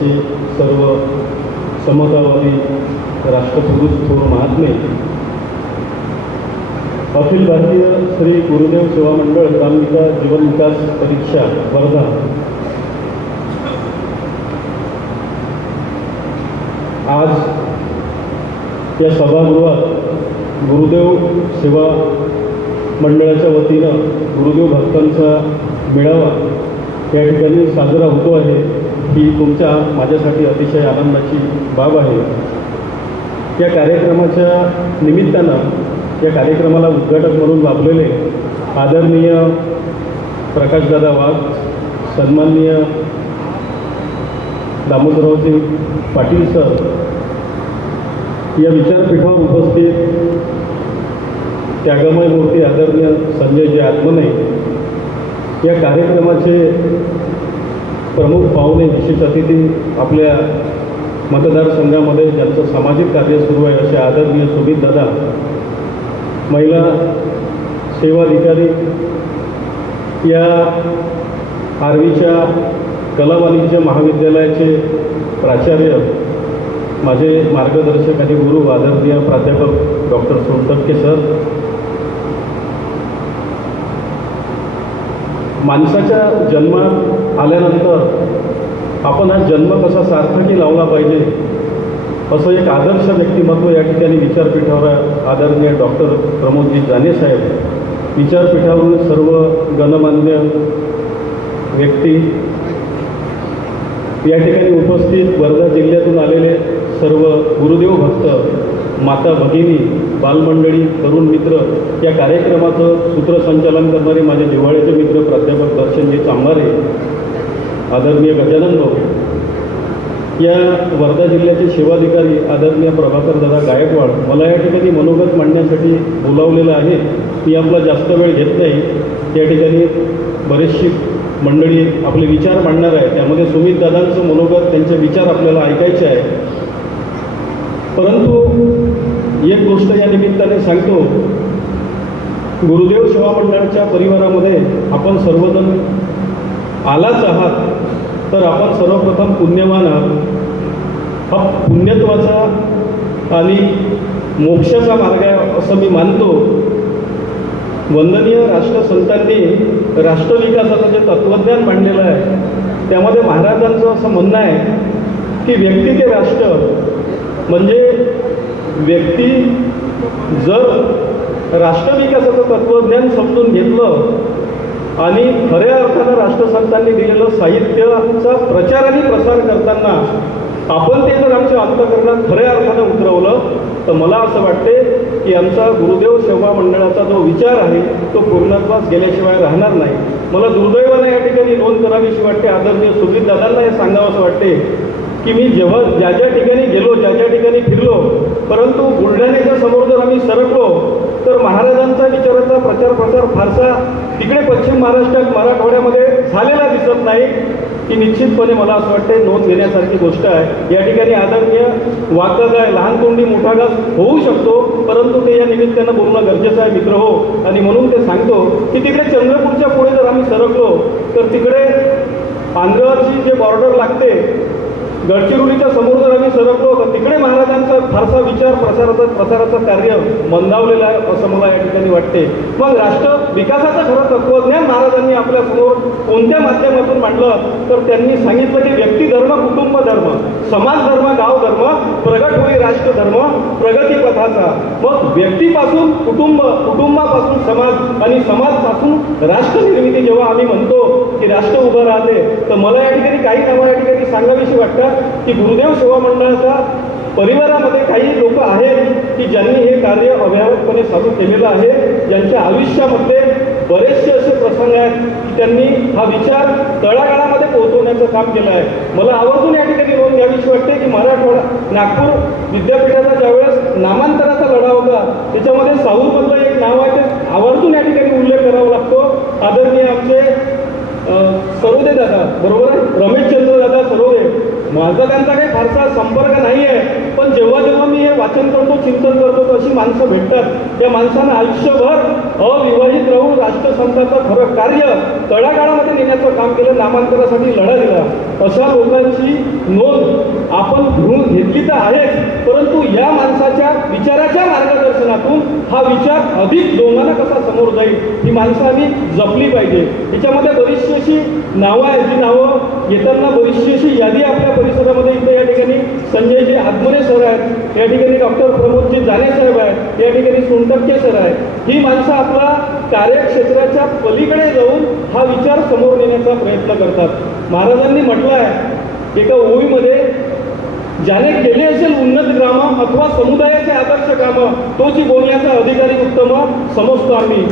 सर्व समतावादी राष्ट्रपुरुष थोर महात्मे अखिल भारतीय श्री गुरुदेव सेवा मंडळ ग्रामविकास जीवन विकास परीक्षा वर्धा आज या सभागृहात गुरुदेव सेवा मंडळाच्या वतीनं गुरुदेव भक्तांचा मेळावा या ठिकाणी साजरा होतो आहे। ही तुमच्या माझ्यासाठी अतिशय आनंदाची बाब आहे। या कार्यक्रमाच्या निमित्तानं या कार्यक्रमाला उद्घाटक म्हणून लाभलेले आदरणीय प्रकाशदादा वाघ, सन्माननीय दामोदररावजी पाटील सर, या विचारपीठावर उपस्थित त्यागमय मूर्ती आदरणीय संजयजी आत्मने, या कार्यक्रमाचे प्रमुख पाहुणे विशेष अतिथी, आपल्या मतदारसंघामध्ये ज्यांचं सामाजिक कार्य सुरू आहे असे आदरणीय सुमित दादा, महिला सेवाधिकारी, या आर्वीच्या कला वाणिज्य महाविद्यालयाचे प्राचार्य, माझे मार्गदर्शक आणि गुरु आदरणीय प्राध्यापक डॉक्टर सोनटक्के सर, माणसाच्या जन्मात आल्यानंतर आपण हा जन्म कसा सार्थकी लावला पाहिजे असं एक आदर्श व्यक्तिमत्व या ठिकाणी विचारपीठावर आदरणीय डॉक्टर प्रमोदजी जाने साहेब, विचारपीठावरून सर्व गणमान्य व्यक्ती, या ठिकाणी उपस्थित वर्धा जिल्ह्यातून आलेले सर्व गुरुदेव भक्त, माता भगिनी, बालमंडळी, तरुण मित्र, या कार्यक्रमाचं सूत्रसंचालन करणारे माझे जिव्हाळ्याचे मित्र प्राध्यापक दर्शनजी चांभारे, आदरणीय गजानन भाऊ, या वर्धा जिल्ह्याचे सेवाधिकारी आदरणीय प्रभाकर दादा गायकवाड, मला या ठिकाणी मनोगत मांडण्यासाठी बोलावलेलं आहे। मी आपला जास्त वेळ घेत नाही। या ठिकाणी बरेचशी मंडळी आपले विचार मांडणार आहे, त्यामध्ये सुमित दादांचं मनोगत, त्यांचे विचार आपल्याला ऐकायचे आहे। परंतु एक गोष्ट या निमित्ताने सांगतो, गुरुदेव सेवा मंडळाच्या परिवारामध्ये आपण सर्वजण आलाच आहात, तर आपण सर्वप्रथम पुण्यवान आहात। हा पुण्यत्वाचा आणि मोक्षाचा मार्ग आहे असं मी मानतो। वंदनीय राष्ट्रसंतांनी राष्ट्रविकासाचं जे तत्त्वज्ञान मांडलेलं आहे, त्यामध्ये महाराजांचं असं म्हणणं आहे की व्यक्ती ते राष्ट्र, म्हणजे व्यक्ती जर राष्ट्रविकासाचं तत्त्वज्ञान समजून घेतलं आणि खऱ्या अर्थानं राष्ट्रसंतांनी दिलेलं साहित्याचा प्रचार आणि प्रसार करताना आपण ते जर आमच्या अंतःकरणात खऱ्या अर्थानं उतरवलं, तर मला असं वाटते की आमचा गुरुदेव सेवा मंडळाचा जो विचार आहे तो पूर्णत्वास गेल्याशिवाय राहणार नाही। मला दुर्दैवानं या ठिकाणी नोंद करावीशी वाटते, आदरणीय सुमित दादांना हे सांगावंसं वाटते की मी जेव्हा ज्या ज्या ठिकाणी गेलो, ज्या ज्या ठिकाणी फिरलो, परंतु बुलढाण्याच्या समोर जर आम्ही सरकलो तर महाराजांचा विचाराचा प्रचार प्रसार फारसा तिकडे पश्चिम महाराष्ट्रात, मराठवाड्यामध्ये झालेला दिसत नाही, की निश्चितपणे मला असं वाटते नोंद घेण्यासारखी गोष्ट आहे। या ठिकाणी आदरणीय वाकदादा आहे, लहान तोंडी मोठा घास होऊ शकतो, परंतु ते या निमित्तानं बोलणं गरजेचं आहे मित्र हो। आणि म्हणून ते सांगतो की तिकडे चंद्रपूरच्या पुढे जर आम्ही सरकलो तर तिकडे आंध्रची जे बॉर्डर लागते, गडचिरोलीच्या समोर जर आम्ही सरकलो तर तिकडे महाराजांचा फारसा विचार प्रसाराचं कार्य मंदावलेलं आहे असं मला या ठिकाणी वाटते। मग राष्ट्र विकासाचं खरं तत्त्वज्ञान महाराजांनी आपल्यासमोर कोणत्या माध्यमातून मांडलं, तर त्यांनी सांगितलं की व्यक्ती धर्म, कुटुंब धर्म, समाज धर्म, गाव धर्म, प्रगट होई राष्ट्र धर्म, प्रगती पथाचा। मग व्यक्तीपासून कुटुंब, कुटुंबापासून समाज आणि समाजपासून राष्ट्र निर्मिती जेव्हा आम्ही म्हणतो की राष्ट्र उभं राहते, तर मला या ठिकाणी काही नावं या ठिकाणी सांगावीशी वाटतात की गुरुदेव सेवा मंडळाचा परिवारामध्ये काही लोक आहेत की ज्यांनी हे कार्य अव्याहतपणे चालू केलेलं आहे, ज्यांच्या आयुष्यामध्ये बरेचसे असे प्रसंग आहेत की त्यांनी हा विचार तळागाळामध्ये पोहोचवण्याचं काम केलं आहे। मला आवर्जून या ठिकाणी नोंद घ्यावीशी वाटते की मराठवाडा नागपूर विद्यापीठाचा ज्यावेळेस नामांतराचा लढा होता, त्याच्यामध्ये साऊरमधलं एक नाव आहे, ते आवर्जून या ठिकाणी उल्लेख करावा लागतो। आदरणीय आमचे सरोदे दादा, बरोबर आहे, रमेशचंद्र दादा सरोदे, माझा त्यांचा काही फारसा संपर्क नाही आहे, पण जेव्हा जेव्हा मी वाचन करतो, चिंतन करतो, अशी माणसं भेटतात. त्या माणसानं आयुष्यभर अविवाहित राहून राष्ट्रसंताचं खरं कार्य तळागाळामध्ये नेण्याचं काम केलं, नामांतरासाठी लढा दिला. अशा लोकांची नोंद आपण घेतली तर आहेच, परंतु या माणसाच्या विचाराच्या मार्गदर्शनातून हा विचार अधिक जोमानं कसा समोर जाईल ही माणसं आम्ही जपली पाहिजे. याच्यामध्ये बरीचशी अशी नावं आहेत, जी नावं येताना बरीचशी अशी यादी आपल्या परिसरामध्ये इथे या ठिकाणी संजयजी आगमने सर आहेत, या ठिकाणी डॉक्टर प्रमोदजी जाने साहेब आहेत, या ठिकाणी सोनटक्के सर आहेत. ही माणसं आपला कार्यक्षेत्राच्या पलीकडे जाऊन हा विचार समोर नेण्याचा प्रयत्न करतात. महाराजांनी म्हटलं आहे एका ओळीमध्ये, ज्याने केले असेल उन्नत ग्राम अथवा समुदायाचे आदर्श कामं तोची बोलण्याचा अधिकारी उत्तम समजतो आम्ही.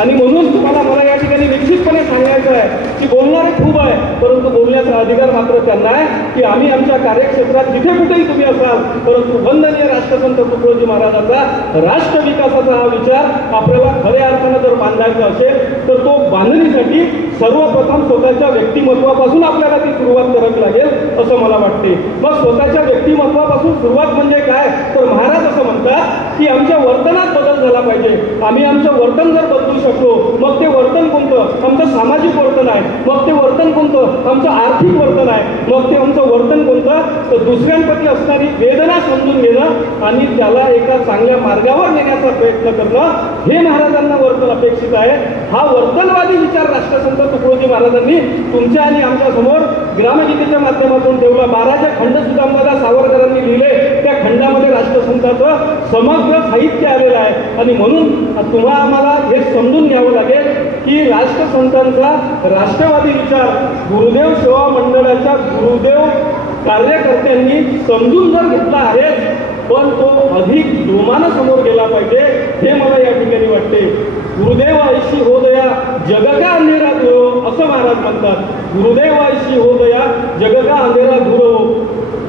आणि म्हणून तुम्हाला मला या ठिकाणी निश्चितपणे सांगायचं आहे की बोलणारे खूप आहे, परंतु बोलण्याचा अधिकार मात्र त्यांना आहे की आम्ही आमच्या कार्यक्षेत्रात जिथे कुठेही तुम्ही असाल, परंतु वंदनीय राष्ट्रसंत तुकडोजी महाराजांचा राष्ट्र विकासाचा हा विचार आपल्याला खऱ्या अर्थानं जर बांधायचा असेल तर तो बांधणीसाठी सर्वप्रथम स्वतःच्या व्यक्तिमत्वापासून आपल्याला ती सुरुवात करावी लागेल असं मला वाटते. मग स्वतःच्या व्यक्तिमत्वापासून सुरुवात म्हणजे काय, तर महाराज असं म्हणतात की आमच्या वर्तनात बदल झाला पाहिजे. आम्ही आमचं वर्तन जर बदलू शकतो, मग ते वर्तन कोणतं, आमचं सामाजिक वर्तन आहे. मग ते वर्तन कोणतं, आमचं आर्थिक वर्तन आहे. मग ते आमचं वर्तन कोणतं, तर दुसऱ्यांप्रती असणारी वेदना समजून घेणं आणि त्याला एका चांगल्या मार्गावर नेण्याचा प्रयत्न करणं, हे महाराजांना वर्तन अपेक्षित आहे. हा वर्तनवादी विचार राष्ट्रसंत तुकडोजी महाराजांनी तुमच्या आणि आमच्या समोर ग्रामगीतेच्या माध्यमातून ठेवला. 12 खंड सुदामदादा सावरकरांनी लिहिले, त्या खंडामध्ये राष्ट्रसंताचं समग्र साहित्य आलेलं आहे. आणि म्हणून तुम्हाला आम्हाला हे समजून घ्यावं लागेल की राष्ट्रसंतांचा राष्ट्रवादी विचार गुरुदेव सेवा मंडळाच्या गुरुदेव कार्यकर्त्यांनी समजून जर घेतला आहे, पण तो अधिक जोमानं समोर गेला पाहिजे, हे मला या ठिकाणी वाटते. गुरुदेव ऐशी हो दया जग का अंधेरा दूर हो, असं महाराज म्हणतात. गुरुदेव ऐशी हो दया जग का अंधेरा दूर हो.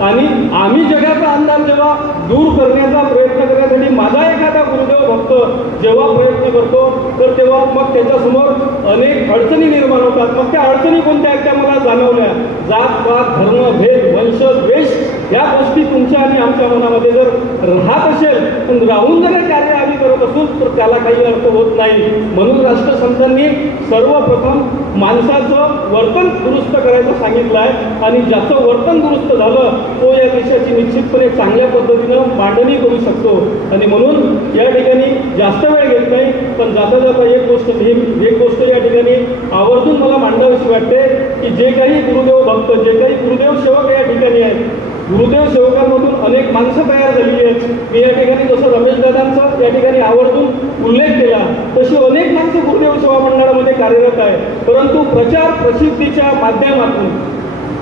आणि आम्ही जगाचा अंधार जेव्हा दूर करण्याचा प्रयत्न करण्यासाठी माझा एखादा गुरुदेव भक्त जेव्हा प्रयत्न करतो, तर तेव्हा मग त्याच्यासमोर अनेक अडचणी निर्माण होतात. मग त्या अडचणी कोणत्या आहेत त्या मला जाणवल्या. जात पात धर्म भेद वंश द्वेष या गोष्टी तुमच्या आणि आमच्या मनामध्ये जर राहत असेल, पण राहून जर हे कार्य आम्ही करत असू तर त्याला काही अर्थ होत नाही. म्हणून राष्ट्रसंतांनी सर्वप्रथम माणसाचं वर्तन दुरुस्त करायचं सांगितलं आहे. आणि ज्याचं वर्तन दुरुस्त झालं तो या देशाची निश्चितपणे चांगल्या पद्धतीनं मांडणी करू शकतो. आणि म्हणून या ठिकाणी जास्त वेळ घेत नाही, पण जाता जाता एक गोष्ट या ठिकाणी आवर्जून मला मांडावीशी वाटते की जे काही गुरुदेव भक्त, जे काही गुरुदेव सेवक या ठिकाणी आहेत, गुरुदेव सेवकांमधून अनेक माणसं तयार झालेली आहेत. मी या ठिकाणी जसं रमेशदादांचा या ठिकाणी आवर्जून उल्लेख केला, तशी अनेक माणसं गुरुदेव सेवा मंडळामध्ये कार्यरत आहे. परंतु प्रचार प्रसिद्धीच्या माध्यमातून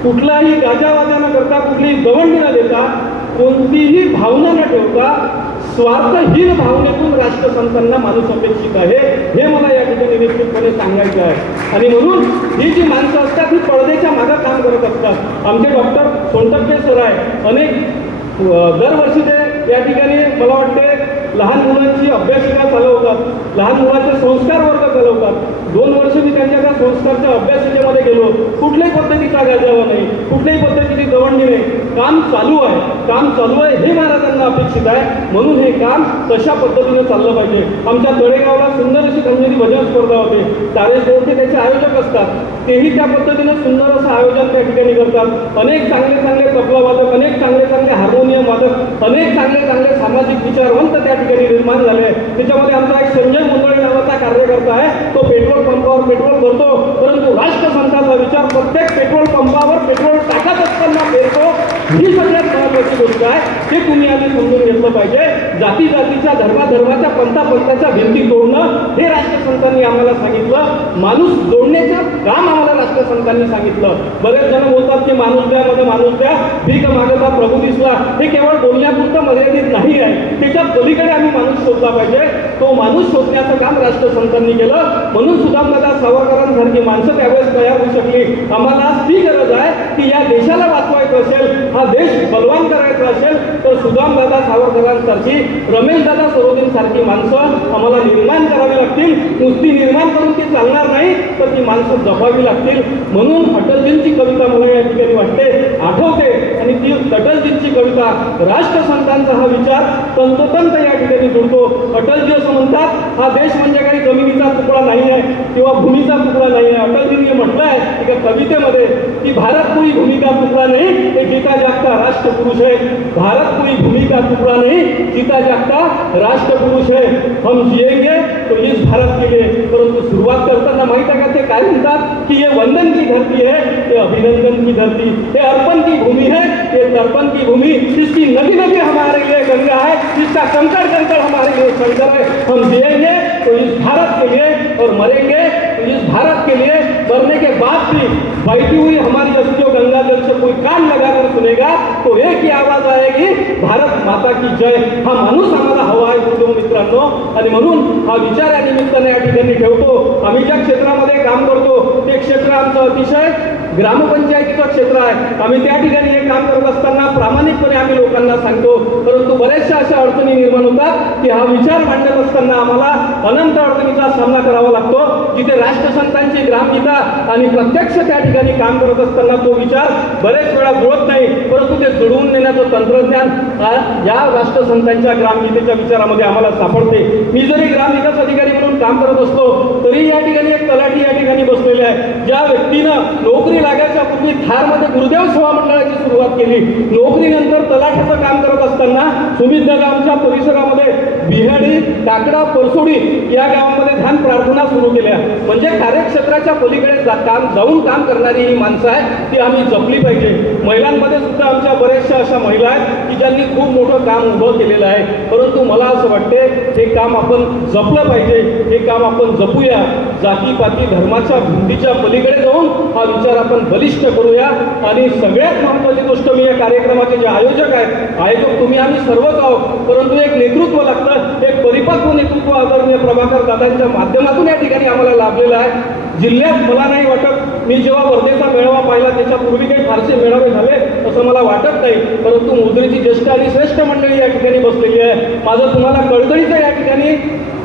कुठलाही गाजावाजा न करता, कुठलीही दवंडी न देता, कोणतीही भावना न ठेवता स्वार्थहीन भावनेतून राष्ट्रसंतांना माणूस अपेक्षित आहे, हे मला या ठिकाणी निश्चितपणे सांगायचं आहे. आणि म्हणून ही जी माणसं असतात ही पडद्याच्या मागं काम करत असतात. आमचे डॉक्टर सोनटक्के सर आहे, अनेक दरवर्षी ते या ठिकाणी मला वाटते लहान मुलांची अभ्यासिका चालवतात, लहान मुलांचे संस्कार वर्ग चालवतात. 2 वर्ष मी त्यांच्या त्या संस्कारच्या अभ्यासिकेमध्ये गेलो, कुठल्याही पद्धतीचा गाजावा नाही, कुठल्याही पद्धतीची दवंडी नाही. काम चालू आहे हे महाराजांना अपेक्षित आहे. म्हणून हे काम तशा पद्धतीने चाललं पाहिजे. आमच्या तळेगावला सुंदर अशी खंजरी भजन स्पर्धा होते. तारेशोरचे त्याचे आयोजक असतात, तेही त्या पद्धतीनं सुंदर असं आयोजन त्या ठिकाणी करतात. अनेक चांगले तबलावादक, अनेक चांगले हार्मोनियम वादक, अनेक चांगले सामाजिक विचारवंत त्या ठिकाणी निर्माण झाले. त्याच्यामध्ये आमचा एक संजय मुंदळे नावाचा कार्यकर्ता आहे, तो पेट्रोल पंपावर पेट्रोल भरतो, परंतु राष्ट्रसंताचा विचार प्रत्येक पेट्रोल पंपावर पेट्रोल टाकत असताना पेरतो. ही सगळ्यात महत्त्वाची गोष्ट आहे, ते तुम्ही आम्ही समजून घेतलं पाहिजे. जातीच्या धर्माच्या पंथाच्या भिंती तोडणं हे राष्ट्रसंतांनी आम्हाला सांगितलं. माणूस जोडण्याचं काम आम्हाला राष्ट्रसंतांनी सांगितलं. बरेच जण बोलतात की माणूस द्या, भीक मागता प्रभू दिसला. हे केवळ बोलण्यापुरतं मर्यादित नाही आहे, त्याच्यात पलीकडे आम्ही माणूस शोधला पाहिजे. तो माणूस शोधण्याचं काम राष्ट्रसंतांनी केलं. म्हणून सुदामदादा सावरकरांसारखी माणसं त्यावेळेस तयार होऊ शकली. आम्हाला ती गरज आहे की या देशाला वाचवायचं असेल, हा देश बलवान करायचा असेल, तर सुदामदादा सावरकरांसारखी, रमेशदादा सरोदींसारखी माणसं आम्हाला निर्माण करावी लागतील. नुसती निर्माण करून ती चालणार नाही, तर ती माणसं जपावी लागतील. म्हणून अटलजींची कविता मला या ठिकाणी वाटते आठवते, आणि ती अटल अटलजींची कविता, राष्ट्रसंतांचा हा विचार तंतोतंत या ठिकाणी जुळतो. अटलजी असं म्हणतात, हा देश म्हणजे काही जमिनीचा तुकडा नाही आहे किंवा भूमीचा तुकडा नाही आहे. अटलजींनी म्हटलं आहे एका कवितेमध्ये की भारत कोई भूमि का टुकड़ा नहीं, ये जीता जागता राष्ट्र पुरुष है. भारत कोई भूमि का टुकड़ा नहीं, जीता जागता राष्ट्र पुरुष है. हम जिएंगे तो इस भारत के लिए. परंतु सुरुवात करताना माहित आहे का ते काय म्हणतात की ये वंदन की धरती है, ये अभिनंदन की धरती, ये अर्पण की भूमि है, ये तर्पण की भूमि. इसकी नदी नदी हमारे लिए गंगा है, इसका कंकड़ कंकड़ हमारे लिए संगम है. हम जिएंगे तो इस भारत के लिए और मरेंगे तो इस भारत के लिए. मरने के बाद भी बहती हुई हमारी अस्थियों गंगा जल से कोई कान लगाकर सुनेगा तो एक ही आवाज आएगी, भारत माता की जय. हा माणूस आम्हाला हवा आहे गुरुदेव मित्रांनो. आणि म्हणून हा विचार या निमित्ताने या ठिकाणी ठेवतो. आम्ही ज्या क्षेत्रामध्ये काम करतो ते क्षेत्र आमचं अतिशय ग्रामपंचायतीचं क्षेत्र आहे. आम्ही त्या ठिकाणी हे काम करत असताना प्रामाणिकपणे आम्ही लोकांना सांगतो. परंतु बऱ्याचशा अशा अडचणी निर्माण होतात की हा विचार मांडत असताना आम्हाला अनंत अडचणीचा सामना करावा लागतो. जिथे राष्ट्रसंतांची ग्रामगीता आणि प्रत्यक्ष त्या ठिकाणी काम करत असताना तो विचार बरेच वेळा जुळत नाही, परंतु ते जुळवून नेण्याचं तंत्रज्ञान या राष्ट्रसंतांच्या ग्रामगीतेच्या विचारामध्ये आम्हाला सापडते. मी जरी ग्रामविकास अधिकारी म्हणून काम करत असलो तरी या ठिकाणी एक तलाठी या ठिकाणी बसलेले आहे. ज्या व्यक्तीनं नोकरी लागायच्या पूर्वी थारमध्ये गुरुदेव सेवा मंडळाची सुरुवात केली, नोकरीनंतर तलाठ्याचं काम करत असताना सुमित दादा आमच्या परिसरामध्ये बिहाडी, काकडा, परसोडी या गावामध्ये ध्यान प्रार्थना सुरू केल्या. म्हणजे कार्यक्षेत्राच्या पलीकडे जाऊन काम करणारी ही माणसं आहे ती आम्ही जपली पाहिजे. महिलांमध्ये सुद्धा आमच्या बऱ्याचशा अशा महिला आहेत की ज्यांनी खूप मोठं काम उभं केलेलं आहे. परंतु मला असं वाटते हे काम आपण जपलं पाहिजे, हे काम आपण जपूया. जातीपाती धर्माच्या भिंतीच्या पलीकडे जाऊन हा विचार आपण बलिष्ठ करूया. आणि सगळ्यात महत्त्वाची गोष्ट, मी या कार्यक्रमाचे जे आयोजक आहेत, आयोजक तुम्ही आम्ही सर्वच आहोत, परंतु एक नेतृत्व लागतं, एक परिपक्व नेतृत्व आदरणीय प्रभाकर दादांच्या माध्यमातून या ठिकाणी आम्हाला लाभलेलं आहे. जिल्ह्यात मला नाही वाटत, मी जेव्हा वर्धेचा मेळावा पाहिला त्याच्यापूर्वी काही फारसे मेळावे झाले असं मला वाटत नाही, परंतु मोजरीची ज्येष्ठ आणि श्रेष्ठ मंडळी या ठिकाणी बसलेली आहे. माझं तुम्हाला कळकळीचं या ठिकाणी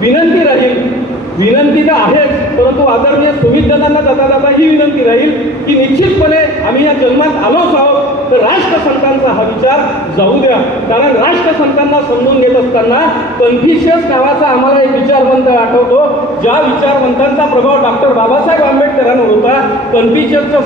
विनंती राहील, विनंती तर आहेच, परंतु आदरणीय सुमित दादांना जाता जाता ही विनंती राहील की निश्चितपणे आम्ही या जन्मात आलोच आहोत तर राष्ट्रसंतांचा हा विचार जाऊ द्या. कारण राष्ट्रसंतांना समजून घेत असताना कन्फ्युशियस नावाचा आम्हाला एक विचारवंत आठवतो, ज्या विचारवंतांचा प्रभाव डॉक्टर बाबासाहेब आंबेडकरांवर होता. कन्फ्युशियसचं